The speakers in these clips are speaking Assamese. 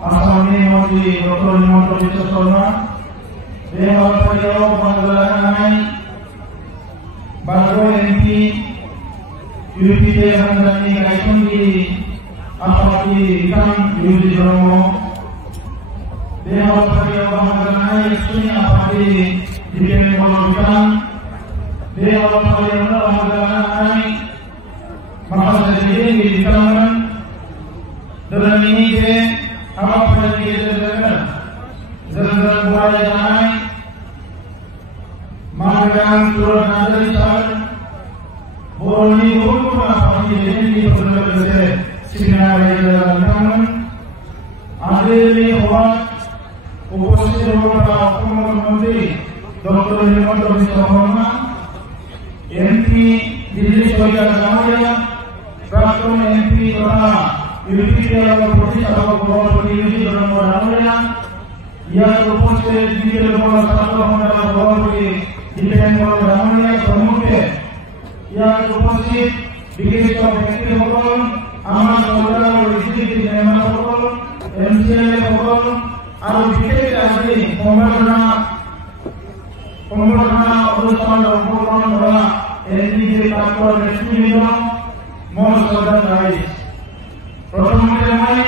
Asalnya Mati Dr. Himanto Biswa Sarma, Dewan Pariau Bangladesh, Bangladesh MP, UPD Handani Kaisundi, Apati Ikan Yudi Bromo, Dewan Pariau Bangladesh, Sunya Apati Dikene Bolokan, Dewan Pariau Bangladesh, Mahasiswa di kalangan dalam ini ke apa yang kita lakukan, jalan buaya jalan, makan turun dari jalan, boleh hukum apa yang ini berlaku sinar jalan kanan, ada ini orang oposisi orang menteri Dr. Himanto Biswa Sarma, MP Dilip Soekarno Praktun MP Dora UPD Provinsi atau Provinsi Dora yang उपस्थित दिल्ली बोला सातों हमारा बहुत ही दिल्ली बोला रामनिया प्रमुख है yang उपस्थित दिल्ली का व्यक्ति बोल आमान बोला और इसी की नेमा बोल MCLA बोल और दिल्ली का आदमी पमरना उरुसान बोल बोला NDJ का कोई restriction most of the guys. प्रथम में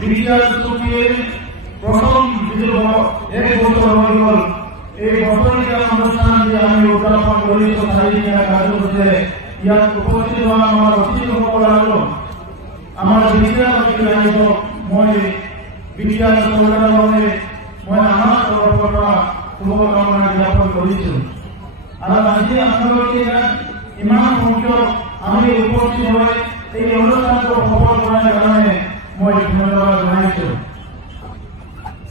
विज्ञान सूची प्रथम जो एक बोतल होल एक बोतल का अनुष्ठान दिया हमें उत्तराखंड बोली तो सारी क्या कार्य से या उपस्थित हुआ हमारा उसी को बोला लो हमारा विज्ञान की लाइन तो मोए विज्ञान सोलर होने मोए हमारा तो अपना तुम्हारा काम ना दिया पर बोली चल अगर आज ये हम लोग के इमाम मुख्य हमें उपस्थित हुए এই অনুষ্ঠানটো সফল কৰাৰ কাৰণে মই ধন্যবাদ জনাইছো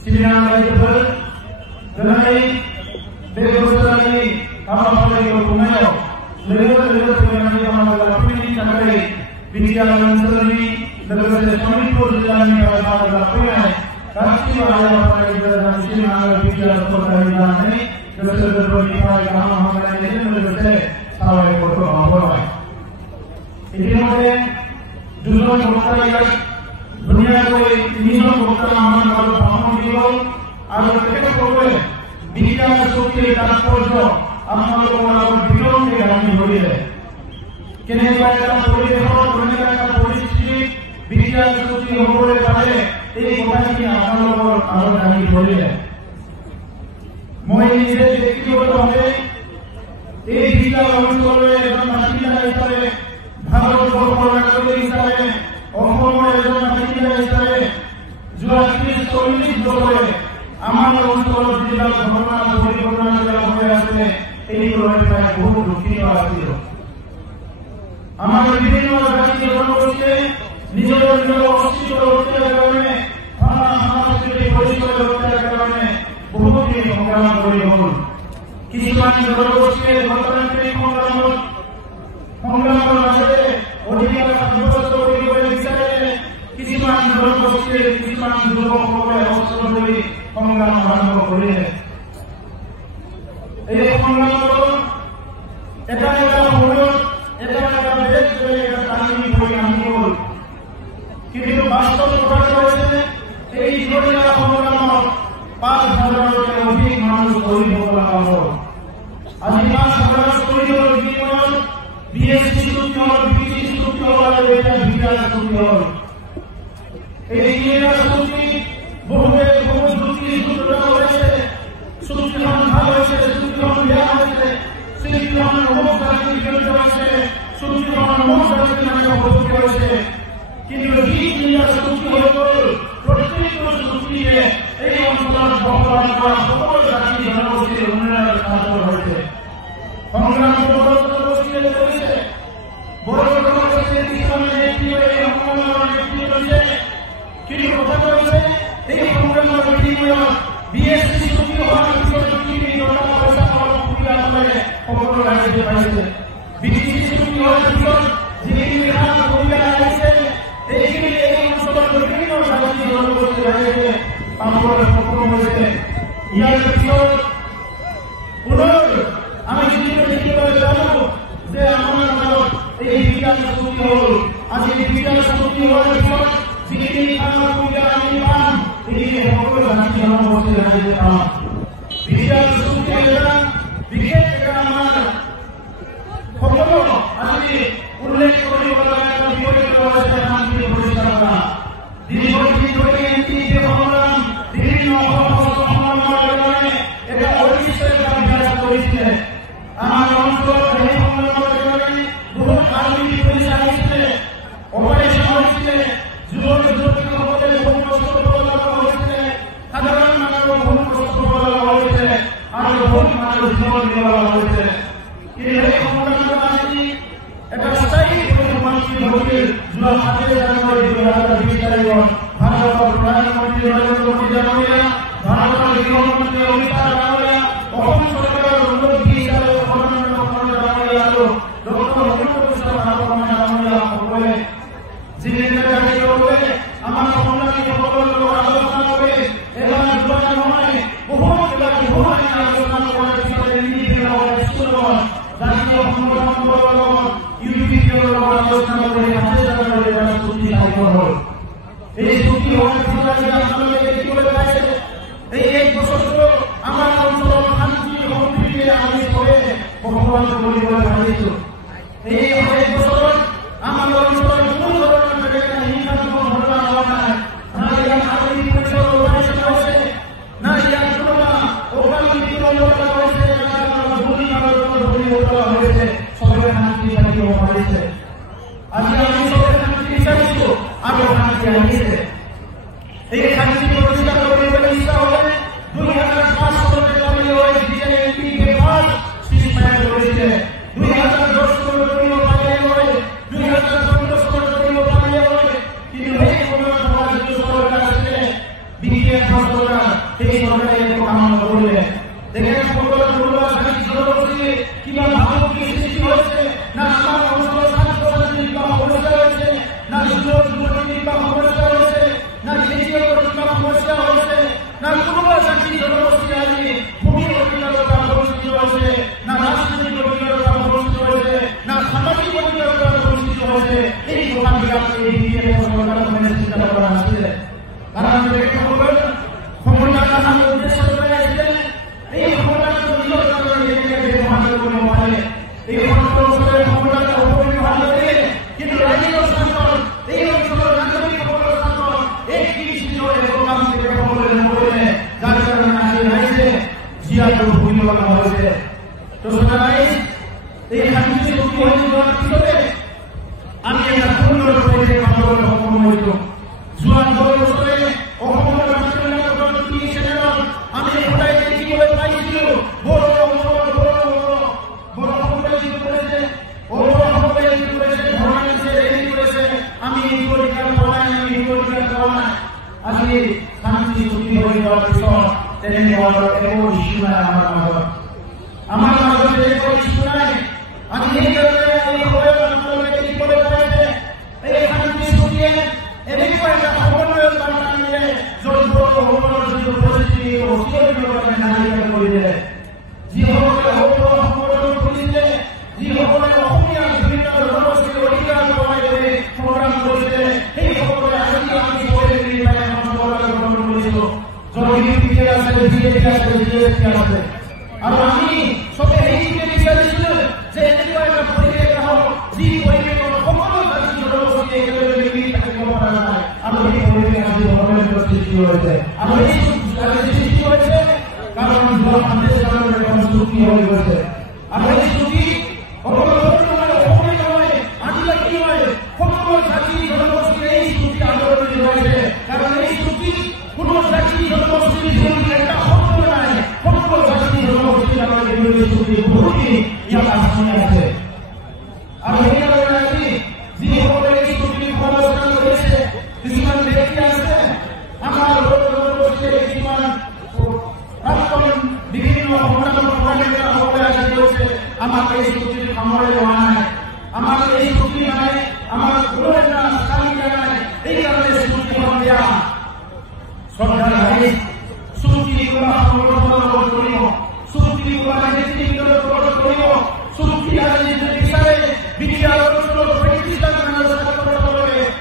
শ্ৰীৰাম ৰাজ্যৰ জনাই দেৱস্থানী আমালৈ কোনায়ো লেগৰ প্ৰেৰণাই আমাৰ লাভী চাকৰি বিজ্ঞান অঞ্চলনী লগতে শোণিতপুৰ জিলাৰ নিবাসী লাভী ৰাষ্ট্ৰীয় আয়োজনৰ শ্ৰীৰাম বিজ্ঞান প্ৰতিষ্ঠানে দেশৰ নিবাসী কাম সমাধান লগতে সহায় কৰিব হয় इतिमধ্যে দুজন বক্তাই দুনিয়াৰ তিনিজন বক্তা আমাৰ মাজত ভাষণ দিব আৰু তেখেতসকলে বিজ্ঞান শক্তিৰ তাৎপৰ্য আপোনালোকৰ মাজত বিতৰণে দাঙি ধৰিলে কেনেকুৱা এটা পৰিৱেশত কেনেকুৱা এটা পৰিস্থিতিত বিজ্ঞান শক্তি হ'বলৈ পাৰে এই কথাখিনি আপোনালোকৰ মাজত দাঙি ধৰিলে মই নিজে ব্যক্তিগতভাৱে এই বিজ্ঞান অঞ্চললৈ এজন বাসিন্দা হিচাপে ভাৰতবৰ্ষৰ নাগৰিক হিচাপে অসমৰ এজন বাসিন্দা হিচাপে যোৱা 30-40 বছৰে আমাৰ অঞ্চলত যিবিলাক ঘটনা পৰিঘটনাবিলাক হৈ আছে এইবোৰৰ প্ৰায় বহুত দুখিত আছিল আমাৰ বিভিন্ন জাতি জনগোষ্ঠীয়ে নিজৰ অস্তিত্ব ৰক্ষাৰ কাৰণে সাংস্কৃতিক পৰিচয় ৰক্ষাৰ কাৰণে বহুখিনি সংগ্ৰাম কৰি হ'ল কিছুমান জনগোষ্ঠীয়ে গণতান্ত্ৰিক সংগ্ৰামৰ মাজেৰে অধিকাৰ সাব্যস্ত কৰিবলৈ বিচাৰে কিছুমান জনগোষ্ঠীয়ে কিছুমান যুৱকসকলে অস্ত্ৰ ধৰি সংগ্ৰাম আৰম্ভ কৰিলে এই সংগ্ৰামত এটা সময়ত এটা বেলেগ এটা কাহিনী হৈ আহি গ'ল কিন্তু বাস্তৱ কথাটো হৈছে এই ধৰণৰ সংগ্ৰামত 5,000তকৈ অধিক মানুহ শ্বহীদ হ'ব লগা হ'ল আজি 5,000 শ্বহীদৰ বিনিময়ত BSc চুক্তি হল BC চুক্তি হল আর এটা বিজ্ঞান চুক্তি হল এই বিজ্ঞান চুক্তি বহু যুক্তি সূত্র হয়েছে চুক্তিখন ভাল হয়েছে চুক্তিখন বেয়া হয়েছে চুক্তিখন অমুক জাতির বিরুদ্ধে হয়েছে চুক্তিখন অমুক জাতির নামে অপবিত্র হয়েছে কিন্তু বিজ্ঞান চুক্তি হয়ে গেল প্রত্যেকটা চুক্তিতে এই অঞ্চলের বসবাস করা সকল জাতি জনগোষ্ঠীর উন্নয়নের সাহায্য হয়েছে সংগ্রাম করেছে বড় জনগোষ্ঠীর ইসলামের নেতৃত্বে এই সংগ্রামের নেতৃত্ব দিয়েছে কিন্তু কথা হচ্ছে এই সংগ্রামের নেতৃত্ব BSc চুক্তি হওয়ার পিছত পৃথিবীর নটা পয়সা পাওয়ার সুবিধা করে সকল রাজ্যে পাইছে BC চুক্তি হওয়ার পিছত যিখিনি সুবিধা আহিছে এইখিনি এই অঞ্চলৰ বিভিন্ন জাতি জনগোষ্ঠীৰ ৰাইজে পাবলৈ সক্ষম হৈছে ইয়াৰ পিছত পুনৰ আমি যিটো দেখিবলৈ পালো যে আমাৰ মাজত এই বিজ্ঞান চুক্তি হ'ল আজি বিজ্ঞান চুক্তি হোৱাৰ পিছত যিখিনি সুবিধা আমি পাম যেতে পাম বিশাল সুখী বিশেষ আমার সকলো আজি উল্লেখ কৰিব লগা এটা বিষয় হৈছে শান্তি প্ৰতিষ্ঠা দীৰ্ঘদিন ধৰি এনটি সংগ্ৰাম বিভিন্ন সংগ্ৰামৰ এটা অনিশ্চয় বিৰাজ কৰিছিলে আমাৰ অঞ্চলত সেই সংগ্ৰামৰ কাৰণে বহুত আলোচনা কৰি আহিছিলে অপাৰেশ্যন হৈছিলে যুৱক যুৱতীসকলে বহুত কষ্ট কৰিব লগা হৈছিলে সাধাৰণ মানুহৰ বহুত কষ্ট কৰিব লগা হৈছিলে আৰু বহুত মানুহৰ জীৱন দিব লগা হৈছিলে কিন্তু এই সংগ্ৰামৰ আজি এটা স্থায়ী সমাপ্তি ঘটিল যোৱা 7 জানুৱাৰী 2020 তাৰিখত ভাৰতৰ প্ৰধানমন্ত্ৰী নৰেন্দ্ৰ মোদী ডাঙৰীয়া ভাৰতৰ গৃহমন্ত্ৰী অমিত শ্বাহ ডাঙৰীয়া অসম চৰকাৰৰ উন্নতি আৰু সৰ্বাংগীন ডাঙৰীয়া আৰু ডক্টৰ হিমন্ত বিশ্ব শৰ্মা ডাঙৰীয়া সকলে যিদৰে আমাৰ সংগ্ৰামীসকলৰ লগত আলোচনা কৰি এবাৰ দুবাৰ নহয় বহুত আলোচনা কৰাৰ পিছতে জাতীয় সংগঠনৰ লগত ইউপিপিৰ লগত আলোচনা কৰি 7 জানুৱাৰীৰ এটা চুক্তি স্বাক্ষৰ হ'ল এই চুক্তি হোৱাৰ পিছত আপোনালোকে দেখিবলৈ পাইছে এই এক বছৰটো আমাৰ অঞ্চলত শান্তি সম্প্ৰীতি আমি চবে বসবাস কৰিবলৈ পাৰিছো এই এক বছৰত আমাৰ অঞ্চলত কোনো ধৰণৰ হিংসাত্মক ঘটনা হোৱা নাই না ইয়াত আৰক্ষী পুলিচৰ অপাৰেশ্যন হৈছে না ইয়াত কোনোবা অকালমৃত্যু লগা হৈছে হয়েছে সবাই শান্তি থাকিব পাৰিছে আজি আমি সবাই শান্তি বিচাৰিছো আৰু শান্তি আহিছে এই শান্তি প্ৰতিষ্ঠা কৰিবলৈ ইচ্ছা হ'লে 2005 চনতে আমি OSDNP ফাৰ্ষ্ট চিজফায়াৰ কৰিছিলে 2010 চনত কৰিব পাৰিলে 2015 চনত কৰিব পাৰিলে কিন্তু সেই সময়ত আমাৰ যিটো চৰকাৰ আছিলে বিজেপি চৰকাৰ সেই চৰকাৰে একো কাম নকৰিলে দেখেন সকলো জনগোষ্ঠী কিবা ভাবুকি সৃষ্টি হৈছে না আমাৰ অঞ্চলৰ ছাত্ৰ ছাত্ৰীৰ কিবা সমস্যা হৈছে না যুৱক যুৱতীৰ কিবা সমস্যা হৈছে না খেতিয়কৰ কিবা সমস্যা হৈছে না কোনোবা জাতি জনগোষ্ঠী আজি ভূমি অধিকাৰৰ পৰা বঞ্চিত হৈছে না ৰাজনৈতিক অধিকাৰৰ পৰা বঞ্চিত হৈছে না সামাজিক অধিকাৰৰ পৰা বঞ্চিত হৈছে এই কথাবিলাক এই বিজেপি চৰকাৰৰ মানে চিন্তা কৰা নাছিলে কাৰণ তেখেতসকল সংবিধান আমাৰ উদ্দেশ্য লৈ আহিছিলে এই সংবিধানৰ নিজৰ এই অঞ্চলৰ সংবিধানৰ অপব্যৱহাৰ নকৰে কিন্তু ৰাজ্যৰ শাসন এই অঞ্চলৰ নাগৰিকসকলৰ শাসন এই কৃষিৰ একো কাম তেখেতসকলে নকৰিলে যাৰ কাৰণে আজি ৰাইজে জীয়াটো ভুগিব লগা হৈছে তো এই শান্তি চুক্তি হৈ যোৱাৰ পিছতে আমি এটা সুন্দৰ পৰিৱেশ পাবলৈ সক্ষম হৈছো যোৱা 10 বছৰে অসমৰ ৰাষ্ট্ৰীয় টিভি চেনেলত আমি সদায় দেখিবলৈ পাইছিলো আজি শান্তি চুক্তি হৈ যোৱাৰ পিছত তেনেধৰণৰ একো ইছ্যু নাই আমাৰ মাজত একো ইছ্যু নাই আমি সেইকাৰণে এই সময়ত আপোনালোকে দেখিবলৈ পাইছে এই শান্তি চুক্তিয়ে এনেকুৱা এটা সমন্বয়ৰ কাৰণে আনিলে য'ত অসমৰ যিটো পৰিস্থিতি অচিৰদিনৰ নাইকিয়া কৰি দিলে যিসকলে সংগঠন খুলিছিলে যিসকলে অসমীয়া বিভিন্ন জনগোষ্ঠীৰ অধিকাৰ কমাই সংগ্ৰাম কৰিছিলে সেই সকলে আজি আমি আৰু আমি চবে সেইটোকে বিচাৰিছিলো যে এনেকুৱা এটা পৰিৱেশ হওক যি পৰিৱেশত সকলো জাতি জনগোষ্ঠী একেলগে মিলি থাকিব পৰা যায় আৰু সেই পৰিৱেশ আজি গণতন্ত্ৰৰ সৃষ্টি হৈছে আৰু এই সৃষ্টি হৈছে কাৰণ যোৱা 5 জানুৱাৰীৰ এখন চুক্তি হৈ গৈছে আৰু এই চুক্তি সকলো অসমীয়া নহয় আদিবাসী নহয় সকলো জাতি জনগোষ্ঠীৰ এই চুক্তি আদৰণি জনাইছে কাৰণ এই চুক্তি কোনো জাতি জনগোষ্ঠীৰ এটা শব্দ নাই সকলো জাতি জনগোষ্ঠীৰ আমাৰ এই চুক্তি বহুতখিনি ইয়াত আঁচনি আছে আৰু সেইকাৰণে আজি যিসকলে এই চুক্তিৰ সমালোচনা কৰিছে কিছুমান ব্যক্তি আছে আমাৰ জনগোষ্ঠীৰ কিছুমান প্ৰাক্তন বিভিন্ন সংগঠনৰ সকলে আজি কৈছে আমাক এই চুক্তিৰ সামৰি লোৱা নাই আমাৰ এই চুক্তি নাই আমাৰ কোনো এটা স্থান দিয়া নাই এইকাৰণে চুক্তিখন দিয়া সৰকাৰ আইন চুক্তি কৰা সংগঠনেৰ লগত কৰিব চুক্তি কৰা নেতৃত্বেৰ লগত কৰিব চুক্তি আইন বিচাৰে বিদ্যালয় অঞ্চলত প্ৰতিষ্ঠান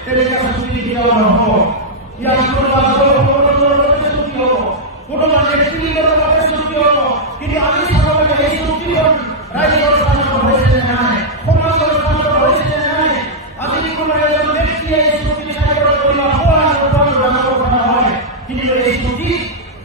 তেনেকুৱা চুক্তি দিয়া নহ'ব ইয়াৰ সংগঠনৰ লগত চুক্তি হ'ব কোনোবা ব্যক্তিগত ভাৱে চুক্তি হ'ব, কিন্তু আমি চাব লাগে এই চুক্তিখন ৰাইজৰ স্বাৰ্থত হৈছে নে নাই, সমাজৰ স্বাৰ্থত হৈছে নে নাই। আজি কোনো এজন ব্যক্তিয়ে এই চুক্তি স্বাক্ষৰ কৰিব ডাঙৰ কথা হয়, কিন্তু এই চুক্তি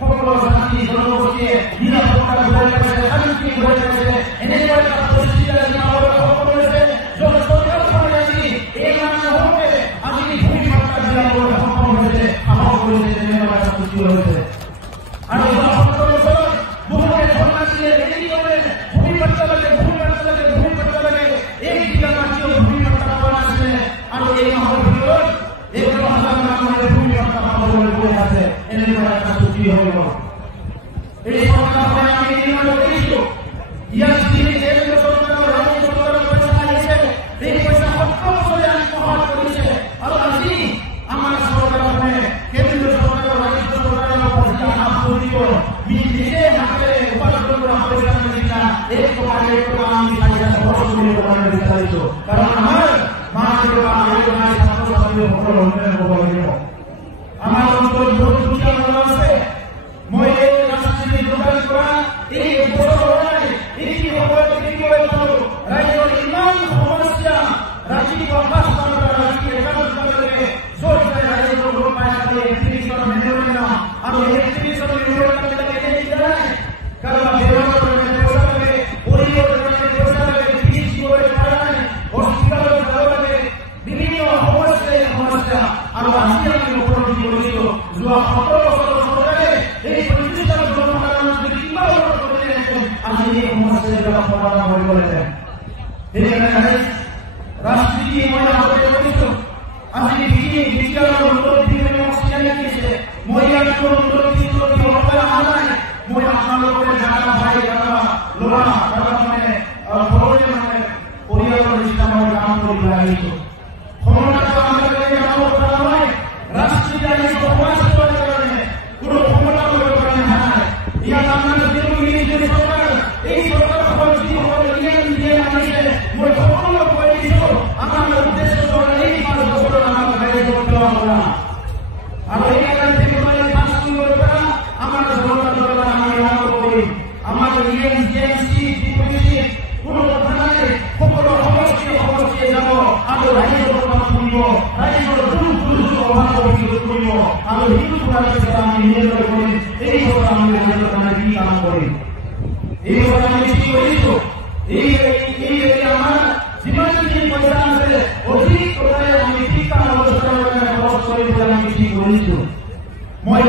সকলো জাতি জনগোষ্ঠীয়ে নিৰাপত্তা ঘূৰাই পাইছে, শান্তি ঘূৰাই পাইছে। এনেকুৱা এটা পৰিস্থিতি আজি আমাৰ সফল হৈছে, য'ত চৰকাৰখনে আজি এই মানুহকে আজি ভূমি বাৰ্তা দিয়াবলৈ সক্ষম হৈছে, সাহস কৰিছে, তেনেকুৱা এটা সৃষ্টি হৈছে। আৰু ৭০ বছৰত বহুতে সন্ন্যাসীয়ে এৰি কৰে ভূমি বাৰ্তা লাগে, ভূমি বাৰ্তা লাগে, ভূমি বাৰ্তা লাগে। এই জিলা মাটিও ভূমি বাৰ্তা পোৱা নাছিলে, আৰু এই মাহৰ ভিতৰত ১১,০০০ মানুহে ভূমি বাৰ্তা পাবলৈ গৈ আছে। এনেকুৱা এটা চুক্তি হৈ গ'ল। এই চৰকাৰখনে আমি নিৰ্ণয় কৰিছোঁ, ইয়াত যিখিনি কেন্দ্ৰীয় চৰকাৰৰ ৰাজ্য চৰকাৰৰ পইচা আহিছে, এই পইচা ৭০ বছৰে আত্মসাৎ কৰিছে। আৰু আজি আমাৰ চৰকাৰখনে কেন্দ্ৰীয় চৰকাৰৰ ৰাজ্য চৰকাৰৰ পইচা হাত ধৰিব, নিজে হাতেৰে উপাৰ্জন কৰা পইচা নিচিনা এক টকা আমি খৰচ কৰিব বিচাৰিছোঁ। কাৰণ আমাৰ মা দেউতা আয়োজনাই ছাত্ৰ ছাত্ৰীসকলৰ উন্নয়ন হ'ব লাগিব। আমাৰ অঞ্চলত বহুত দুখীয়া মানুহ আছে। মই এই ৰাজনীতি যোগদান কৰা এই বছৰ এই সময়ত দেখিবলৈ পালোঁ, ৰাইজৰ ইমান সমস্যা। ৰাতিপুৱা ৫টা বজাত ৰাতি ১১ বজালৈকে য'ত ৰাইজৰ লোক পাই থাকে ৩১ৰ মেমৰিয়া, আৰু ৩১ৰ মেমৰিয়াবিলাকে এনে যায়। কাৰোবাৰ বেমাৰৰ কাৰণে পইচা লাগে, পৰিয়ালৰ কাৰণে পইচা লাগে, ফিজ দিবলৈ পৰা নাই, হস্পিটেলত যাব লাগে, বিভিন্ন সমস্যা। আৰু আজি আমি উপলব্ধি কৰিছোঁ, যোৱা ৭০ বছৰৰ চৰকাৰে এই ৩৫টা জনসাধাৰণৰ যদি কিবা উন্নত কৰিলেহেঁতেন, আজি এই সমস্যাবিলাক সমাধান কৰিবহেঁতেন। সেইকাৰণে ৰাজনীতি মই আগতে কৰিছোঁ। আজি বিজ্ঞানৰ উন্নতি চিনাকি দিছে, মই ইয়াৰ উন্নতি হ'বলৈ অহা নাই। মই আপোনালোকে দাদা ভাই, দাদা ল'ৰা, দাদা ঘৰতে পৰিয়ালৰ নিচিনা মই কাম কৰিব আহিছোঁ। ক্ষমতাটো আমাৰ কামৰ কথা নহয়, ৰাজনীতি আহিছোঁ সমাজ সেৱাৰ কাৰণে, কোনো ক্ষমতা কৰিবৰ কাৰণে নাই। ইয়াত আমাৰ যিটো চৰকাৰ, এই চৰকাৰখন যিসকল নিজে আনিছে, মই সকলোকে কৈ দিছোঁ, আমাৰ উদ্দেশ্য হ'ল এই ৫ বছৰত আমাৰ ৰাইজক সেৱা কৰা। আৰু এই কাৰণে পাছ কৰিব পৰা আমাৰ জনতাৰ আমি আৰম্ভ কৰিম। আমাৰ জিএমচি কোনো কথা নাই, সকলো সমষ্টিয়ে যাব আৰু ৰাইজৰ কথা শুনিব, ৰাইজৰ দুখ অভাৱ কৰিব, আৰু সেইটো কৰাৰ পিছত আমি নিৰ্ণয় কৰিম এই কথা আমি ৰাইজৰ কাৰণে কি কাম কৰিম। এই কথা আমি কি কৰিছোঁ, এই আমাৰ যিমানখিনি পইচা আছে অধিক কথাই আমি কি কাম অনুষ্ঠানৰ কাৰণে খৰচ কৰিবলৈ আমি কি কৰিছোঁ। মই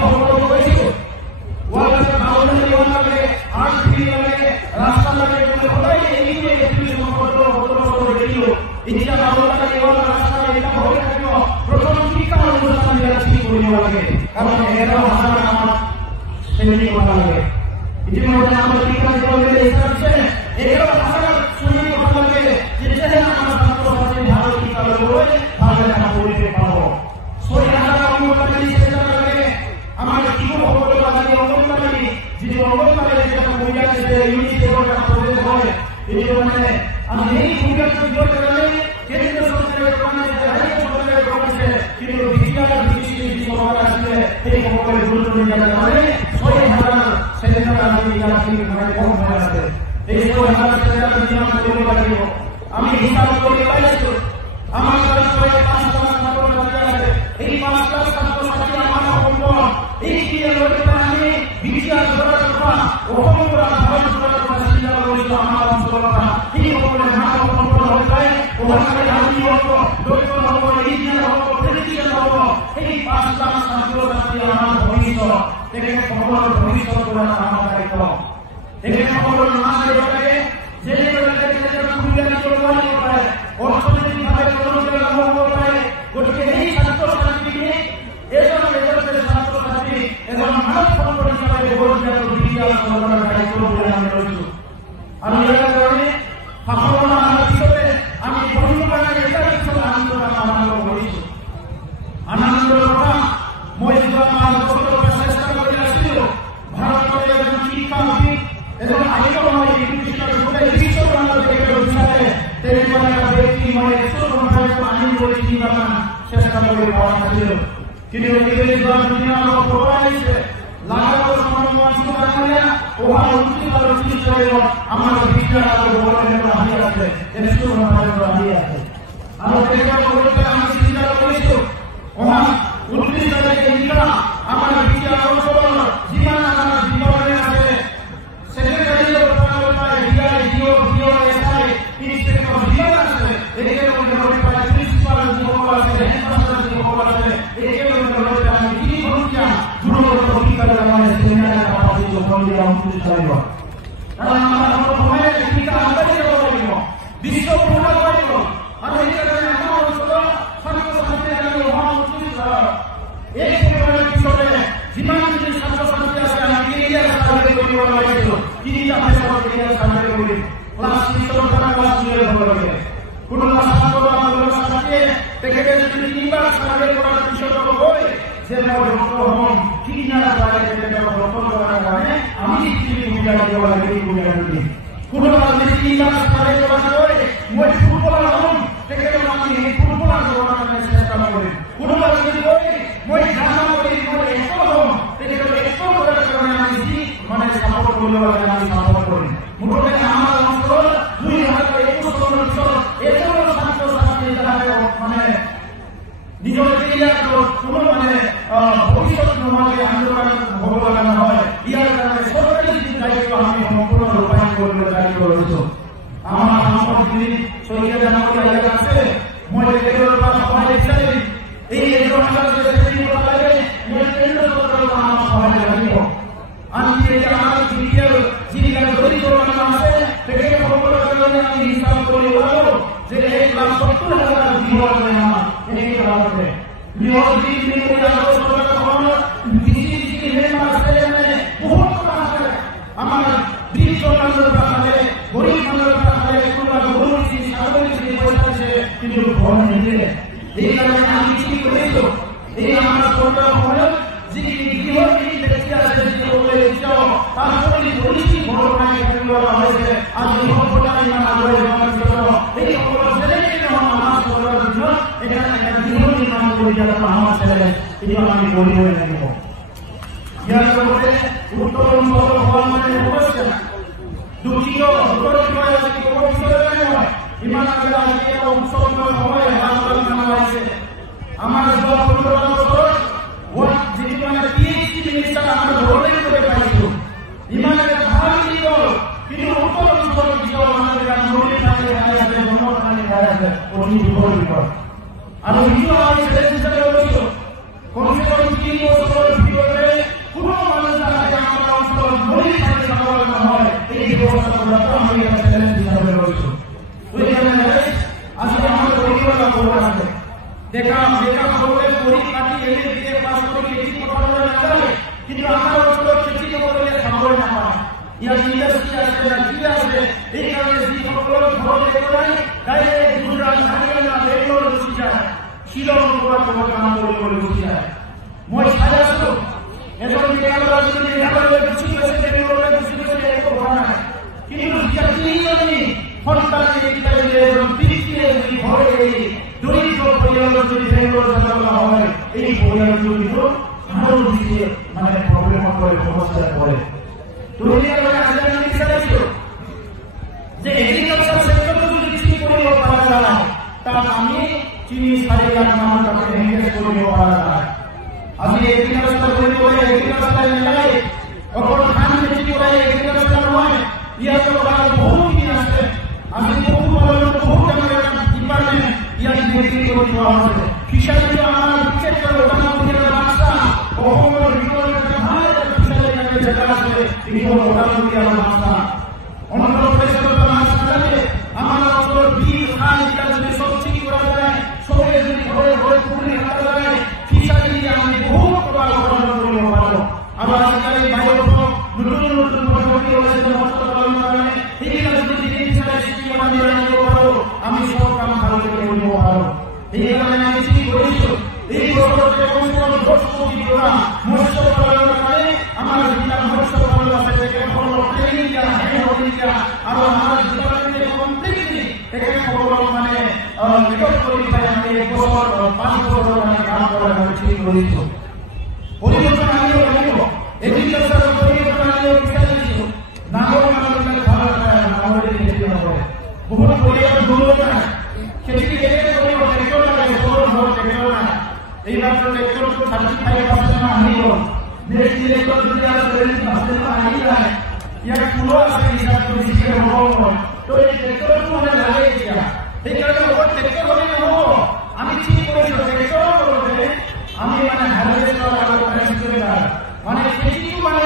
সকলোকে কৈছোঁ, ৰাস্তা লাগে সদায় এতিয়া থাকিব প্ৰথম শিক্ষা অনুষ্ঠান কৰিব লাগে, কাৰণ ১১,০০০ আমাক শ্ৰেণী কথা লাগে। ইতিমধ্যে আমাৰ শিক্ষা দিবলৈ ইচ্ছা আছে, ১১,০০০ শ্ৰেণী কথা লাগে, তেতিয়াহে আমাৰ ছাত্ৰ ছাত্ৰী ভাল শিক্ষা ল'বলৈ ভাল এটা পৰিৱেশ পাব। ৬,০০০ অংগনবাড়ী চেণ্টাৰ লাগে, আমাৰ শিশুসকলক আজি অংগনবাড়ী যিটো অংগনবাড়ী মহিলা ইউনিচেফৰ এটা প্ৰজেক্ট হয়, এইটো আমি এই সুবিধাটো দিবৰ কাৰণে কেন্দ্ৰীয় চৰকাৰে ৰাজ্য চৰকাৰে কৰিছে, কিন্তু বিজ্ঞান যি চৰকাৰ আছিলে সেই সকলে গুৰুত্ব নিদিয়াৰ কাৰণে ৬,০০০ চেণ্টাৰ আমি কম হৈ আছে। এই ৬,০০০ চেণ্টাৰ নিৰ্মাণ কৰিব লাগিব। আমি হিচাপ কৰি পাইছোঁ, আমাৰ তাত ৫ লাখ ছাত্ৰ ছাত্ৰী আছে। এই ৫ লাখ ছাত্ৰ ছাত্ৰী আমাৰ সম্পদ। এই আমি বিজ্ঞান জগতৰ কথা, অসমৰ পৰা ভাৰত জগতৰ কথা চিন্তা কৰিছোঁ। আমাৰ অঞ্চলৰ কথা সেই সকলে মানৱ সম্পদ হৈ যায়, আৰ্মি হ'ব, দৈত্য হ'ব, ইঞ্জিনিয়াৰ হ'ব, টেকনিচিয়ান হ'ব। সেই ৫ লাখ ছাত্ৰ ছাত্ৰী আমাৰ ভৱিষ্যত, তেখেতসকলৰ ভৱিষ্যত কৰাৰ আমাৰ দায়িত্ব। তেখেতসকলৰ মা দেউতাকে যেনেদৰে সুবিধা দিব নোৱাৰিব পাৰে, অৰ্থনৈতিকভাৱে তেওঁলোকে লাভ হ'ব পাৰে। গতিকে সেই ছাত্ৰ ছাত্ৰীখিনিক এজন ছাত্ৰ ছাত্ৰী এজন মানৱ সম্পদ হিচাপে গঢ় দিয়াটো বিজ্ঞান চৰকাৰৰ দায়িত্ব বুলি আমি লৈছোঁ। আৰু ইয়াৰ কাৰণে শাসন অহাৰ পিছতে আমি পঢ়িব পৰা এটাৰ পিছত আনন্দ কৰিছোঁ। আনন্দৰ কথা মই যোৱা ৫ বছৰৰ পৰা চেষ্টা কৰি আছিলোঁ, ভাৰতৰ এজন শিক্ষাবিদ, এজন আইনময় গোটেই বিশ্বৰ মানুহ তেখেতৰ বিচাৰে তেনেকুৱা এটা ব্যক্তি মই আনিবলৈ চেষ্টা কৰি পোৱা নাছিলোঁ। কিন্তু যোৱা দুদিন অলপ খবৰ আহিছে, লাগাবো সমাজ জানালে ওহা উন্নতি করার চেষ্টা করব আমার বিজ্ঞান আর বড়দের হাতে আছে এসব আমাদের হাতে আছে আর এটা বলতে আমি চিন্তা করেছি ওহা উন্নতি করে ইন্দ্রা আমার বিজ্ঞান আর জীবন আমার জীবনে আছে সেক্রেটারি অফ পার্লামেন্ট বিজ্ঞান জিও এসআই ইনস্পেক্টর জীবন আছে এর মধ্যে প্রায় প্রিন্সিপাল জীবন আছে হেডমাস্টার জীবন আছে এর মধ্যে আমি কি ভূমিকা গুরুত্ব অধিকার আমাদের সেমিনারে আমাদের জন্য উন্নতি চাইব কারণ আমরা সময়ে শিক্ষা আমাদের করব বিশ্ব পূর্ণ করব আর এই কারণে আমরা হলো ছাত্র-ছাত্রীদের জন্য উন্নতি এই প্রকারের বিষয়ে জীবন যে ছাত্র-ছাত্রী আছে আমি এরিয়া সার্ভে করিব লাগছিল কি আমরা সব এরিয়া সার্ভে করি ক্লাস 3 ক্লাস 2 এর হবে কোন ছাত্র আমাদের সাথে থেকে যদি তিনবার সার্ভে করার বিষয় হয় যে মোর হম কি না পারে এটা বলতে পারে আমি কি ভূমিকা দেব লাগে এই ভূমিকা দিই কোন যদি তিনবার সার্ভে করা হয় মই ফুটবলার হম থেকে আমি ফুটবলার হওয়ার চেষ্টা করি কোন যদি হয় মই জানা করি মই হম থেকে একটু করে আমি মানে সাপোর্ট করলে আমি সাপোর্ট করি মোটামুটি আমার অঞ্চল 2021 সালের এত ছাত্র-ছাত্রী যারা মানে নিজের এরিয়ার কোন মানে ভবিষ্যৎ সমাজে আন্দোলন ভগবান হয় ইয়ার কারণে সরকারি দায়িত্ব আমি সম্পূর্ণ রূপায়ণ করতে দায়িত্ব রয়েছে আমার সম্পত্তি সরিয়ে জানাতে এলাকা আছে মই এগুলোর সহায় চাই এই এলাকার যে সেটি বলালে মই কেন্দ্র সরকার আমার সহায় লাগিব আমি এই আমার জিনিয়ার দরিদ্র মানুষ আছে থেকে খবর করলে আমি হিসাব করে বলবো যে 1,70,000 জীবন আমার এই রাতে নিয়োগী নিয়োগী আলোচনা করব বিসিসি মেম্বার সেখানে বহুত আছে আমার বৃদ্ধ মানুষের কাছে গরিব মানুষের কাছে কোনো গরিব সাধারণ পয়সা আছে কিন্তু ঘর নেই এই কারণে আমি কি করেছো এই আমার সরকার হলো যে গৃহহীন ব্যক্তি আছে যে বলে যাও তারপরে গরিবী বড় ভাই বলা হয়েছে আজ গৃহপ্রধান না হয়ে আমার জন্য এই খবর ছেড়ে আমার সরকার জন্য এখানে গৃহহীন নাম করে যারা আমার ছেলে এই আমি গরিব হয়ে যাব ইয়ার মধ্যে উত্তরণ বড় হওয়ার মানে অবস্থা দুঃখিত উত্তরণ করে কি কোনো বিষয় নয় ইমান আগে আজকে উৎসব সময় হাসপাতাল নামা হয়েছে আমার সব উত্তরণ করে ওই জীবনে পিএইচডি মিনিস্টার আমরা ধরে করে পাইছো ইমানের ভাবি দিব কিন্তু উত্তরণ করে দিও আমাদের নদী থাকে আছে বন্ধ থাকে আছে ওই বিপদ বিপদ আর ভিডিও আমি সেটা বলছো কমসে কম 3 বছর ভিতরে পুরো মানুষ থাকে আমরা অন্তর নদী থাকে সবার না হয় এই ব্যবস্থাগুলো আমি চ্যালেঞ্জ হিসাবে রয়েছে ওই কারণে আজকে আমাদের পরিবার বড় আছে দেখা বলে পরীক্ষাটি এনে দিয়ে পাস করে কি কথা যায় কিন্তু আমার অন্তর কিছু করে সম্ভব না হয় ইয়ার ইন্ডাস্ট্রি আছে না কি আছে এই কারণে যে সকল খবর দেখায় ডাইরেক্ট গুজরাট হারিয়ানা বেঙ্গলোর বসে যায় শিলং পুরো কাম করে বসে যায় মই সাজাছো এখন আমরা যদি এভাবে কিছু করে বেঙ্গলোরে কিছু করে এক কথা না কিন্তু জাতীয়নি ফলটাকে এটাকে পিছিয়ে ভরে দরিদ্র পরিবার যদি বেঙ্গলোর যাওয়া হয় এই পরিবার যদি আরো বেশি মানে প্রবলেম করে সমস্যা করে তো এই কারণে আজ আমি চাইছি যে এগ্রিকালচার সেক্টর যদি কিছু করে পারা যায় তা আমি চিনি সারিয়ার নাম তাকে এনগেজ করে পারা যায় আমি এগ্রিকালচার করে এগ্রিকালচার নাই ওপর ধান বেশি করে এগ্রিকালচার নয় ইয়ার তো বহুত কি আছে আমি বহু বড় বহুত ডিপার্টমেন্ট ইয়ার ডিগ্রি করে দেওয়া আছে ফিশারি আমার সেক্টর ওখানে দিয়ে রাস্তা অহমর রিপোর্টের ভালো ফিশারি জায়গা আছে রিপোর্ট ওখানে দিয়ে রাস্তা অন্য প্রদেশের রাস্তাতে আমার অন্তর বীর খান ইত্যাদি সব ঠিক করা যায় সবে যদি ঘরে ঘরে পুকুরে রাখা যায় ফিশারি আমি বহুত করা করতে পারবো আবার আজকাল বাইরে নতুন নতুন পদ্ধতি রয়েছে নষ্ট করার কারণে এই কাজ যদি ফিশারি শিক্ষা দিয়ে রাখতে পারো আমি সব কাম ভালো করে করতে পারবো এই কারণে আমি কি করেছি এই বছরতে কমসে কম 10 কোটি টাকা মৎস্য পালনের কারণে আমার জিল্লার মৎস্য পালন আছে থেকে বড় ট্রেনিং দেওয়া হ্যান্ড আর আমার ডিপার্টমেন্টে কমপ্লিটলি থেকে খবর মানে রেকর্ড করে পাই আমি এক বছর 5 বছর আমি কাম করা ঠিক করেছি পরিবর্তন আনিও एग्रीकल्चर परियोजना बिचारिछु नागरमा मलाई थाहा छ नागरी खेती नभए बहुत बढ़िया दुलोना खेती केले कोही ट्रैक्टर लगाए सोलर भर ट्रैक्टरमा এই মাত্র ট্রাক্টর 35% আহিব নেক্সট ইয়ার তো 2020 আহি যায় ইয়াৰ পুৰো আছে হিসাব কৰি হ'ব তো এই ট্ৰাক্টৰটো মানে লাগে এতিয়া এই কাৰণে ওপৰত ট্ৰাক্টৰ হ'লে নহ'ব আমি ঠিক কৰিছো ট্ৰাক্টৰ কৰোতে আমি মানে হাৰভেস্টাৰ আৰু ট্ৰান্সপ্লান্টাৰ মানে খেতিটো মানে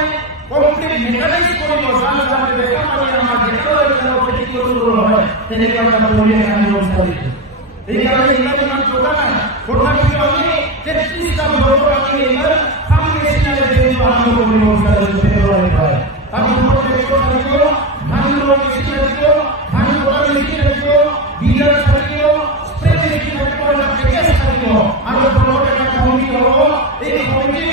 কমপ্লিট মেকানাইজ কৰিব জানো জানো দেখা পালে আমাৰ ট্ৰাক্টৰৰ খেতি কৰিব হয় তেনেকুৱা এটা পৰিৱেশ আমি ব্যৱস্থা দিছো এই কাৰণে ইমান মান টকা নাই কোঠাটো আমি 33টা বছর আমি এবার ফাউন্ডেশনাল দেব আরম্ভ করব ফেব্রুয়ারি হয় আমি বলতে চাইছো ভালো মেশিন আছে ভালো বড় মেশিন আছে বিজার আছে স্প্রে মেশিন আছে প্যাকেজ আছে আর বড় একটা কমিটি হলো এই কমিটি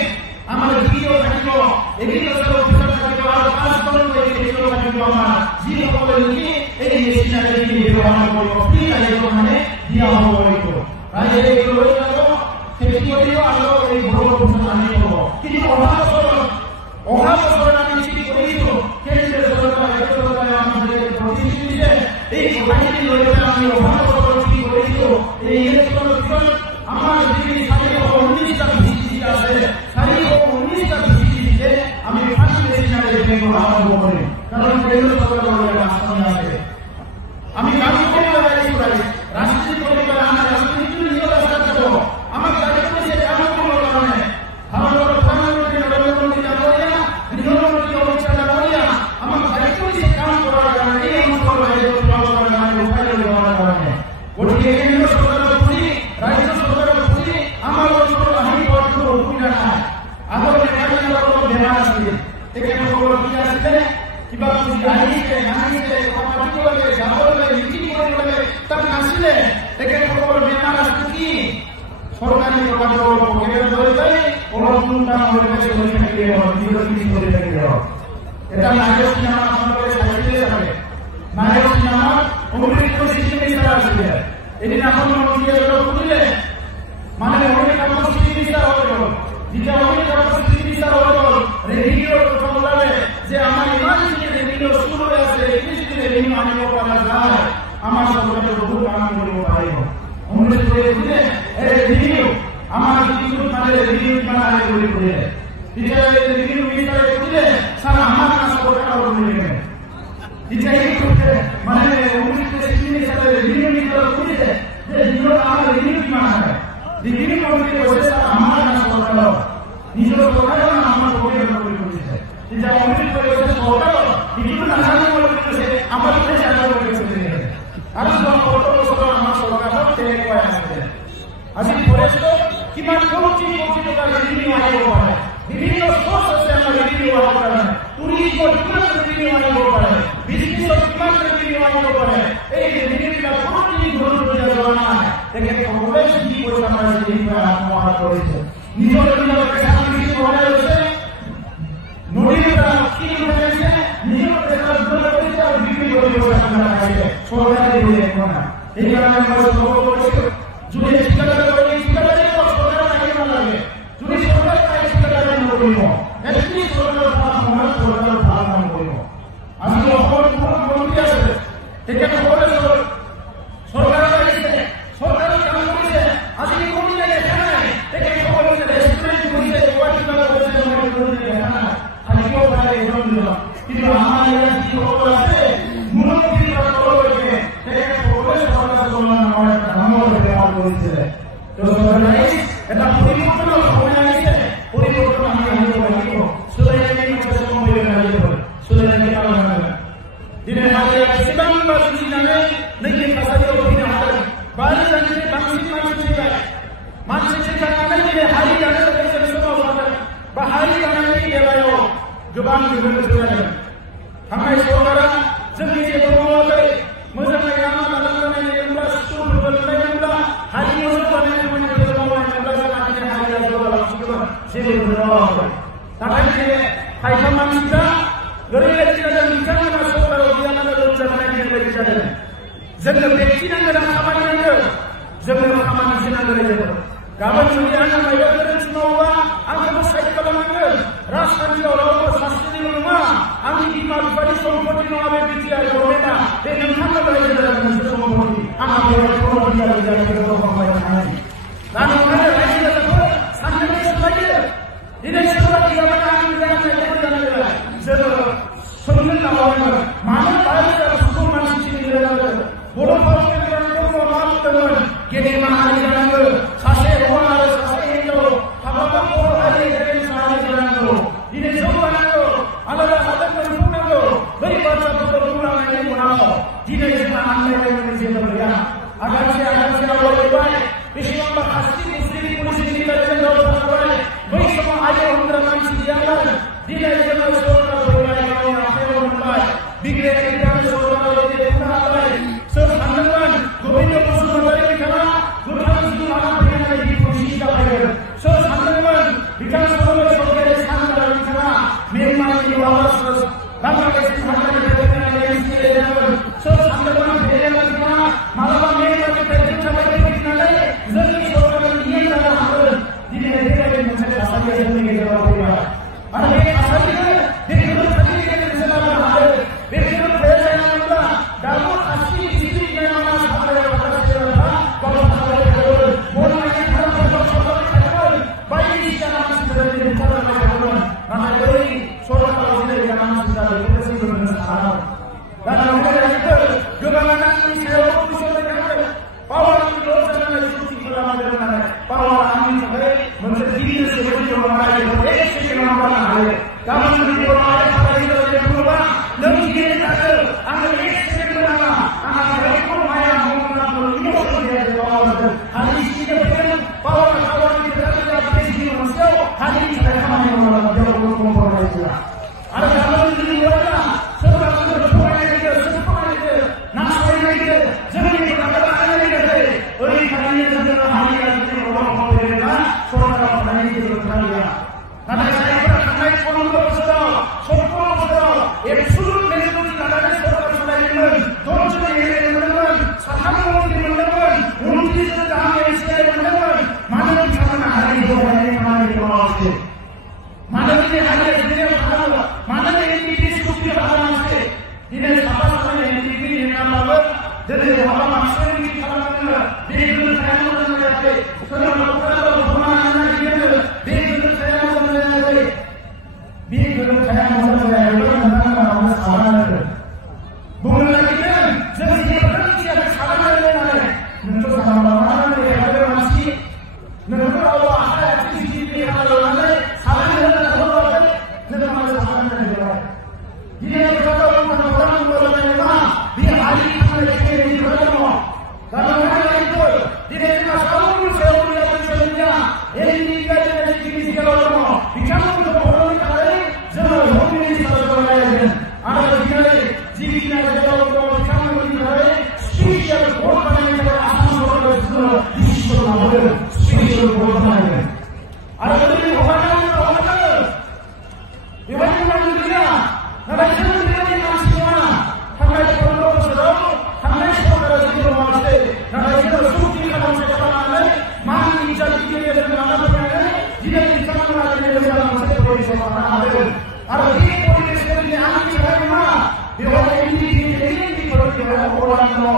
আমার ভিডিও থাকলো এগ্রিকালচার অফিসার থাকলো আর 5 জন ভিডিও থাকলো আমার জিরো বলে কি এই মেশিন আছে ব্যবহার করব ফ্রি আছে মানে দিয়া হবে আর এই লই যাবো खेती करियो आलो এই বড় বড় আনি করব কিন্তু অহা বছর আমি ঠিক করিছো কেন্দ্র সরকার রাজ্য সরকার আমাদের প্রতিশ্রুতি দিয়েছে এই কথাটি লইতে আমি অহা বছর ঠিক করিছো এই ইলেকশন আমার যদি 19টা ভিত্তি আছে 19টা ভিত্তিতে আমি ফাউন্ডেশনাল ব্যাংক আরম্ভ করি কারণ কেন্দ্র সরকারের রাষ্ট্রীয় আছে আমি কাজ করতে পারি রাষ্ট্রীয় পরিবার আমার রাষ্ট্রীয় নিয়ে রাস্তা করব আমার দায়িত্ব সে কাজ করব কারণে আমার প্রধানমন্ত্রী নরেন্দ্র মোদী জানাইয়া গৃহমন্ত্রী অমিত শাহ জানাইয়া আমার দায়িত্ব সে কাজ করার কারণে এই অঞ্চল রাজ্য সরকারের নামে উপায় দেওয়ার কারণে ওদিকে কেন্দ্র সরকারের পুঁজি রাজ্য সরকারের পুঁজি আমার অঞ্চল আমি কোনো অসুবিধা নাই আগর মেকানিক্যাল কোনো বেমার আছে এখানে কোনো কি আছে কিবা পুঁজি আইছে নাইছে কমিটি লাগে যাবলে মিটিং করলে তার নাছিলে এখানে কোনো বেমার আছে কি সরকারি কার্য পকেটে ধরে যায় অনুমোদনটা আমাদের কাছে হয়ে থাকে নির্বাচিত করে থাকে এটা নায়ক সিনেমা আমাদের সাইডে থাকে নায়ক সিনেমা অমৃত সিস্টেমে তারা আছে এদিন এখন মন্ত্রী করলে মানে অনেক কাজ সিস্টেমে হলো যেটা অনেক কাজ সিস্টেমে হলো রেডিও প্রথম লাগে যে আমার ইমার্জেন্সি রেডিও শুরু হয়ে আছে ইংলিশে রেডিও আনিব পারা যায় আমার সরকারের বহু কাম করব পারিব অমৃত দিলে রেডিও আমার কিছু মানে রেডিও বানালে করে করে এটা রেডিও মিটারে দিলে সারা আমার কাছে সরকার করে এটা এই করতে মানে অমৃত সিস্টেমে সাথে রেডিও মিটারে করে যে রেডিও আমার রেডিও কি মানে রেডিও করতে বসে আমার কাছে সরকার নিজের সরকার আমার পকেটে করে করেছে এটা অমৃত করে সরকার কিছু না জানি বলে আমার কাছে জানা করে আর সব কত আমার সরকার থেকে কয় আছে আজি ফরেস্ট কিমান কোটি কোটি টাকা রেভিনিউ আইব পারে বিভিন্ন সোর্স আছে আমরা রেভিনিউ আইব পারে টুরিজম কিমান রেভিনিউ আইব পারে বিজনেস কিমান রেভিনিউ আইব পারে এই রেভিনিউটা কোটি কোটি টাকা না দেখে কংগ্রেস কি পয়সা আমরা এই আত্মহারা করেছে নিজের নিজের কাছে কিছু হয়ে গেছে নদীটা কি হয়েছে নিজের দেশের জন্য করেছে আর বিক্রি করে আমরা খাইছে সরকারি দিয়ে না এই কারণে আমরা সব করেছি যদি ঠিকাদার করে ঠিকাদারে সরকার আগে না লাগে যদি সরকার আগে ঠিকাদারে না করিব একটি সরকার ভাগ আমরা সরকার ভাগ না করিব আমি অপর মন্ত্রী আছে এখানে বলে সরকার আইছে সরকার কাম করেছে আজকে কোন জায়গায় দেখা নাই এখানে বলে রেস্টুরেন্ট করেছে ওয়াটি করা করেছে আমরা কোন জায়গায় দেখা নাই আজকে ওখানে এরকম দিলাম কিন্তু আমার এই কি খবর আছে মুখ্যমন্ত্রী কথা বলবে এখানে বলে সরকার বলল না আমার নামও ব্যবহার করেছে তো সরকার এটা পরিবর্তন হবে না এসে পরিবর্তন আমি আনতে পারি সুলেমানি কথা বলে রাখবো সুলেমানি কারণ না দিনে হাতে সিবাম বাসি নামে নেই কাসাইও দিনে হাতে বাড়ি জানি বাংসি মানুষ থেকে কানে দিলে হারি জানে তো কেসে শোনা হবে বা হারি জানে নেই দেবায়ও জবান দিবে চলে আমরা সরকার জমি যে বড় করে মজা গ্রাম আলাদা নেই স্কুল বললে আমরা হারি ওসব বানাই মানে আমরা জানি হারি আসবে সেটা বড় হবে তাহলে ফাইদা মানুষটা গরিব ছেলেদের নিচানা না সরকার অভিযানে রোজা বানাই দিয়ে চলে যেন ব্যক্তিরা না খাবার না যেন খাবার না করে গাবন যদি আনা মাইয়াদের চুনাওয়া আঙ্গো সাইকেল বানাঙ্গ রাষ্ট্রীয় दिनै सोरबा गैयाब्ला आं जानाय जोङो सोंनो नांगौमोन मानो बायदि सुबुं मानसि थिनदों बर' फावसायग्राफोरखौ मा बुंदोंमोन गेदेमा हारि जानांगौ सासे हौवा आरो सासे हिनजाव थाब्लाबो बर' हारि गेदेमा हारि जानांगौ दिनै जौगानांगौ आलादा हादर मोनफुंनांगौ बै बाथ्राफोरखौ बुंलांनायनि उनाव दिनै जोंहा आन्दायनायनि जेबो गैया आगानसे आवगायबाय बेसेबांबा खास्रि खुस्रि पुलिसनि गेजेरजों दावगाबाय बै समाव आय होग्रा मानसि गैयामोन दिनै जोङो सरकार फैबाय गावनि आखायाव मोनबाय बिग्रायारिफोरा सरकाराव दिनै बुंनो हाबाय सोर सानदोंमोन गोविन्द बसुमतारी बिथाङा गोथां लाना फैनानै डिपुटि जाफैगोन सोर सानदोंमोन बिथां सरोज सरकारि सानग्रा बिथाङा मेघमालानि आवाज बांलादेशनि हादरनिफ्राय फैनानै एमपिए जागोन सोर सानदोंमोन फेरेला बिथाङा मालाबा मेघमालानिफ्राय दोनथाबाय फैफिननानै जोंनि सरकारनि नियम जानो हागोन दिनै बेबायदि मोनसे थासारिया जोंनि गेजेराव फैबाय आरो बे थासारिखौ बे गोरोबथानि गेजेरजों लाबोनो हायो बे गोरोबथाया जायामोनब्ला दाबो खास्रि खुस्रि गियाना साफायाव थागासिनोब्ला गावनि थाखाय थागोन बर'नि हादरफोरखौ सरकारि थागोन बायदिसिना मानसिफोरा दिनै बुथारनानै थागोन नाथाय बै सरकाराव दिनै गियाना मानसिफोरा बेखौ जों मोननो हाया दा नोंथांमोनफोर गोबाङानो आंनि सायाव कुइसन खालामदों पावारनि ल' जानानै सुथि खालामनो होननानै पावार आंनि थाखाय मोनसे बिजनेस बायदि मावनाय एक सेकेन्डआव मावनो हायो गाबोन जुदि बर'आरि फालांगियाव बुङोबा नों गिदिर जादों आङो एक सेकेन्ड नाङा आंहा बेखौ माया मावनांगौ इमोसन गैया पावारजों हानि सिगां फैगोन पावारनि खोथाफोरा बेजि मोनसेयाव हानि थाखाय खामानि मावनांगौ बेयाव कम्प्रमाइज गैया आरो गाबोन जुदि बर'आ सोरबा फरायनायखौ सोर फरायनायखौ नासयनायखौ जोंनि नागारनानै ओरैखायनो जोङो हारिया जुदि बर' मावोब्ला सरकाराव थानायनि जेबो खोथा गैया नाथाय जायफोरा थांनाय 15 बोसोराव 17 बोसोराव एबसुलुट मेजरिटि लानानै सरकार सालायदोंमोन 10 जन एमएलए मोनदोंमोन 3 मन्त्रि मोनदोंमोन 29 जन गाहाम एमसिआइ मोनदोंमन मानो बिथांमोना हारि जौगानायनि खामानिखौ मावाखै मानो दिनै हारिया जेराव थानांगौ मानो एनडिपि स्कुलनि खालामाखै दिनै साफा साफा एनडिपि लिरनाब्लाबो दिनै बहाबा मानसिफोरनि खालामनो बे गोरोबथाया मोजां जायाखै सोरबा न'खराव जमानानै नागिरनो बे गोरोबथाया मोजां जायाखै बे गोरोबथाया मोजां जायाखैब्ला नोंथांमोना मानो सानाखै बुंनो नागिरदों जों जेबो मिथिया सानाखै होननानै नोंथ' सानाब्ला हादर मानसि नोंथ' रावबो आखाइ आथिं जिबि हालेवनानै सानाखै होननानै हरबाथाय जों मानो सानाखै होनबाय दिनै खोथाखौ बुंनो मोजां नङा बे हारि थांनायनि खोथा दङ दा नोंथांमोनखौ दिनै जोंहा सावरायनो सायाव एनडि गायनायनि गेजेराव दङ बिथांमोनखौ बर'नि थाखाय जोङो हबिनि सायाव रायज्लायगोन आरो दिनै जिबिनि गेजेराव दङ बिथांमोननि थाखाय स्पेसियेल भट बानायनो थाखाय आसाम सरकारखौ जोङो डिसिसन लाबोदों स्पेसियेल भट बानायगोन आरो ओरैनो हगारनांगौ बेबायदि मावनो गैया नाथाय जों बेबायदि मानसि नङा थांनाय 15 बोसोराव थांनाय सरकारा जेबो मावाखै नाथाय जोङो सुक्ति खालामनानै मान इज्जतनि गेजेरजों लाना फैनानै दिनै बिथांमोना दिनै मोजां मोनसे परिबेस लानो हादों आरो बे परिबेसखौ दिनै आंनि थाखाय नङा बेवहाय एनडिपिफोरनि अबदान दङ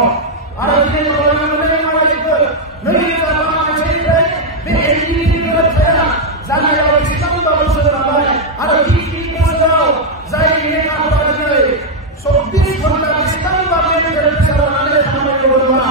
आरो दिनै अबदान मोननाय मानसिफोर 2005 मायथाइनिफ्राय बे एनडिपि गोरोबथाया जानायाव बेसेबांबा बोसोर लाबाय आरो 20 बोसोराव जाय नेताफोरा दिनै 24 घन्टा बेसेबांबा मेडिकेल टिचार लानानै खामानि मावदोंमोन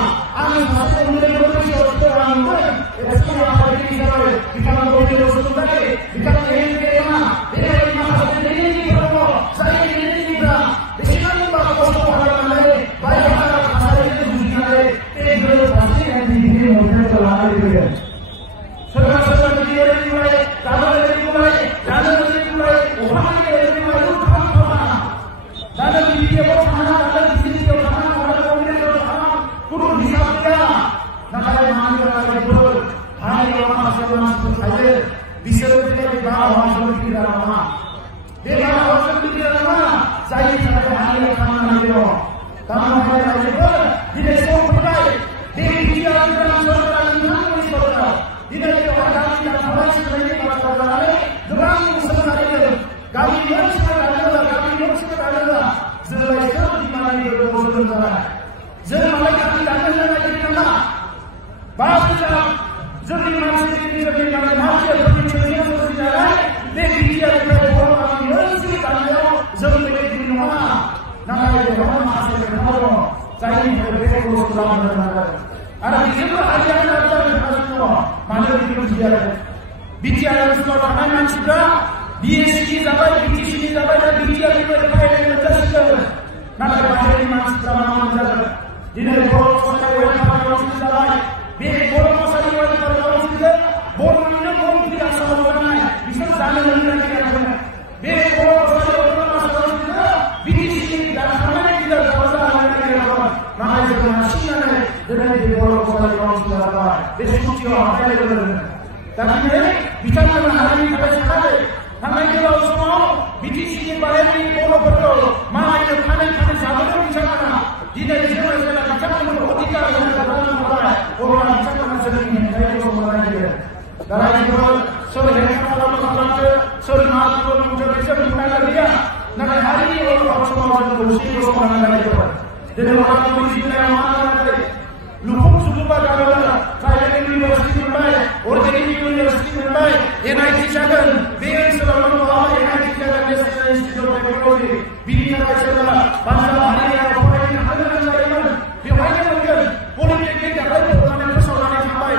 आं सासे उन्दै बैसोआव आंमोन एबसुलि आफादगिरि हिसाबै बिथाङा गोविन्द बसुमतारी बिथाङा एनडिएमा बेबायदि माखासे दैदेनगिरिफोर दङ जाय दैदेनगिरिफ्रा बेसेबांबा खस्थ' खालामनानै बायहेरा थासारिजों जुजिनानै बे गोरोबथानि एनडिपि मुभमेन्टखौ लानानै फैदों सोरबा सोरबा बिदि ओरैनो बुंबाय गाबोन ओरैनो बुंबाय दानो ओरैनो बुंबाय अखानायै ओरैनो बुंबाय उल्था खालामा दानो बिडिएफआव थाङा दानो बिडिएफआव थाङा दानो कमिटियाव थाङा कुनु हिसाब गैया नाथाय मानिग्राफोर हारियाव माखासे मानसिफोर थायो बिसोरो दिनै बारहावाजों गिदिरा नङा बे बारहावाजों गिदिरा नङा जायनि थाखाय हारिया खामानि दङ दामाखाय रायजोफोर दिनै सम फैबाय बे बिटिआर गोदान सरकारा नोंथांमोननि सरकार दिनै बेवहाय गामि दानख'नाय सोलायनायनि बाथ्रा लानानै गोबां बोसोर लादों गामि मोनसेखौ दानोब्ला जोंलाय सोर बिमानिफोरखौ जोनोम जानाय जों मालाय गामि दानो होनो नागिरदों नामा 5 बोसोर जोंनि मानसिफोरनि मानसिफोरनि थोंजों बुजिनानै बेवहाय माखासे खोथा दङ जायनि थाखाय बे खरसखौ लाबोनो नांगोन आरो बिसोरबो हारियानो जागासिनो दङ मानो बेखौ मिथिया बिटिआर ओनसोलाव थानाय मानसिफ्रा बिएससि जाबाय बिटिसिनि जाबाय दा बिटिआरनिफ्राय फरायनो मोनगासिनो नाथाय बाहेरनि मानसिफ्रा मा मोनजागोन दिनै बर' कसारि वेलफेयार काउन्सिल जाबाय बे बर' कसारि वेलफेयार काउन्सिलजों बर'निनो मन्थ्रि आसामाव जानाय बिसोर जानो लोंनो नागिराखै बे बर' कसारि वेलफेयार काउन्सिलजों बिटिसिनि थानाय लिडारफोरा जानो नागिराखै नाथाय जों हारसिंनानै दिनै बे बर' कसारि काउन्सिल जाबाय बे सुथियाव हाबनाय लोगो लोगोनो दा दिनै बिथांमोना हारिनि थाखाय सानाखै थांनाय गोलाव समाव बिटिसिनि बाहेरनि बर'फोरखौ मालायनो फानै फानै जाबोदों बिथांमोना दिनै जोङो जेब्ला बिथांमोनखौ अधिकार होनो नाजाबाय अब्ला बिथांमोना जोंनि हेंथायै गसंनो नागिरो दा रायजोफोर सोर हेंथा खालामनो सोर मा खालामनो बिसोर बुंनाय गैया नाथाय हारिनि अभाब समाव जों खौसेयै गसंनो नागिरो दिनै उदालगुरि जिल्लायाव मा जादों लुफुं सुलुफा गाबोनो ट्राइबेल इउनिभार्सिटि मोनबाय अर्गेनिक इउनिभार्सिटि मोनबाय एनआईटि जागोन बे ओनसोलाव नङा एनआईटि जागोन नेशनेल इनस्टिट्यूट अफ टेक्न'लजि बिनि थाखाय सोरबा पान्जाब हारियाव फरायनो हानो गोनां जायोमोन बेवहायनो मोनगोन पलिटेकनिक दाखालिफोरनानै फोसावनानै थांबाय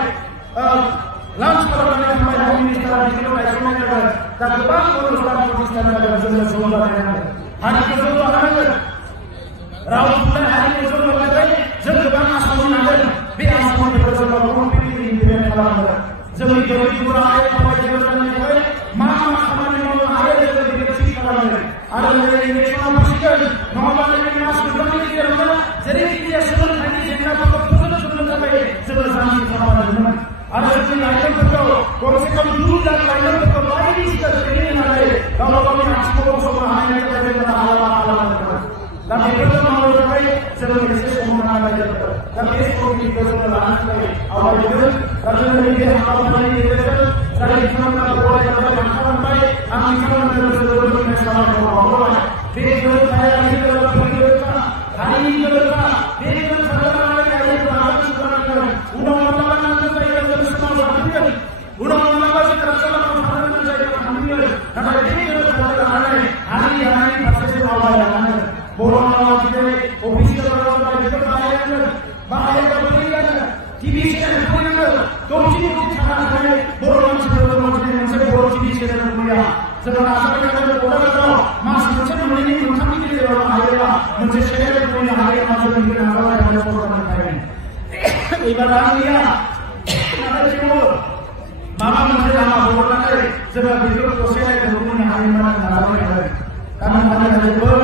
लन्च खालामनानै थांबाय हम मिनिस्टारा बिखौ गायसननाय जागोन दा गोबां अनुष्ठान प्रतिष्ठान जागोन जोङो जौगानांगोन हारिखौ जौगाहोनांगोन राव थुनलाइ हारिखौ जौगाहोनानै जों गोबां आसाम लादों बे आसामनिफ्राय जोङो कमप्लिटलि इमप्लिमेन्ट खालामगोन जोंनि गोरिबफोरा आरो फरायसाफोरनिफ्राय मा खामानि मावनो हायो जों बेखौ थि खालामगोन आरो इलेक्सनाव फैसिगोन नङाबा जोंनि मास मोनथामनि गेजेरावनो जेरैखिजाया सोलोंथाइनि जेंनाफोरखौ फोजोबस्रांनो थाखाय जोङो जान्जि खालामनांगोन आरो जोंनि लाइमोनफोरखौ खमसे खम 2 लाख लाइमोनफोरखौ बायदिसिना ट्रेनिं होनानै गावबा गावनि आथिङाव गसंनो हानायनि थाखाय जोङो राहा लामा खालामनांगोन दा बेफोरखौ मावनो थाखाय जोङो एसे सम नांगोन दा बे समखौ जोङो लानो थाखाय आवगायगोन दा जोङो बे हाबाफारिनि गेजेरजों जाय बिथांमोना फरायसालियाव बान्था मोनबाय आं बिथांमोननो जोबोद गोजोननाय साबायखर बावहरबाय बे गोरोबथायारि गोरोबथा हारिनि गोरोबथा बे गोरोबथाखौ रायजोफोरा नाजानांगोन उनाव माब्लाबा नांगौ जायोब्ला जों समाव जाफैगोन उनाव माब्लाबा जों रायजोफोराव थानो गोनां जायोब्ला थांफिनगोन नाथाय बे गोरोबथाखौ लानानै हारि हारिनि फारसे जों आवगायलांनांगोन बर' रावा दिनै अफिसियेल राव जाबाय बेखौ बाहायनांगोन फैनांगोन टिभि चेनेल फैनांगोन दौथि थानानै बर' मानसिफोरखौ मोनसे बर' टिभि चेनेल गैया जोङो नाजाबाय थानांगोन क'क्राझाराव मास मोनसे मोननैनि मोनथामनि गेजेराव हायोब्ला मोनसे चेनेल खुलिनो हायो जों बेखौ नाजाबाय थानांगौ सरकारनिफ्राय एबार रां गैया नाथाय थेवबो माबा मोनसे लामा हरनानै जोङो बेखौ दसे खुलिनो हायोब्ला नाजाबाय थागोन दा नोंथांनि जोबोद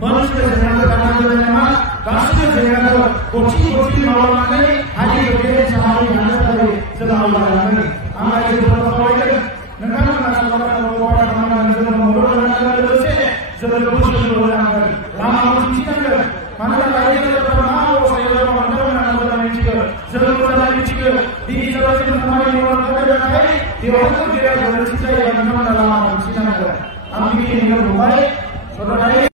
मोनसे जेंनाखौ दानांगौ नामा गासैबो जेंनाखौ गथि गथि मावलांनानै हारि बे साहारि लानो थाखाय जों आवगायलांगोन आं रायजोफोरखौ खावलायगोन नोंथांमोना सरकारखौ खालामनानै जोङो मदद होनांगोन लोगोसे जोङो बोसोनबो होनांगोन लामाखौ दिन्थिनांगोन मानोना रायजोफोरा मा अबस्थायाव दङ नोंथांमोना मोजाङै मिथिगौ जों मोजाङै मिथिगौ बिनि गेजेराव जों खामानि मावनो थाखाय बेवहायबो जेराव गोरोन्थि जायोबा नोंथांमोना लामा दिन्थिनांगोन आं बेखिनिखौ बुंबाय